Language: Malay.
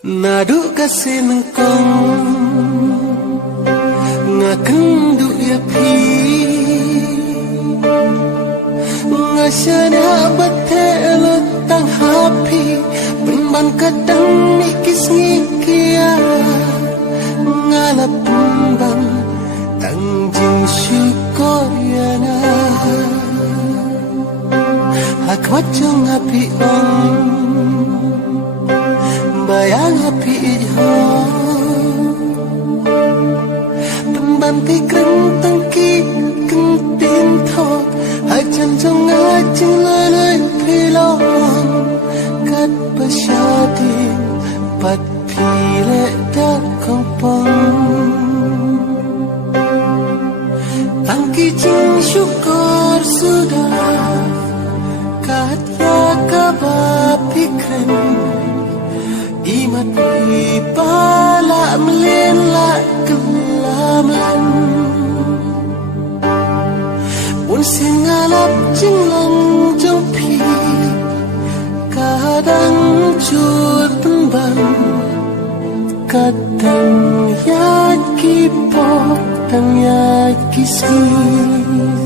Nadu kasih nengkong ngakendu ya pi ngasyana batelo tang happy penban kadang nikis ngikia ngalap penban tang jing syukur yana hak wajong api on bayang api ijo pembanti kerentang ki kentin thok hai chân trong ai chinh lời pilon kat pasyati pat pile tak kompong tangki jing syukur sudah kat ya kabapikren imat pala melela kelaman pun singalap jinglong jopi kadang cut pembang kadang yaki pok tang yaki sih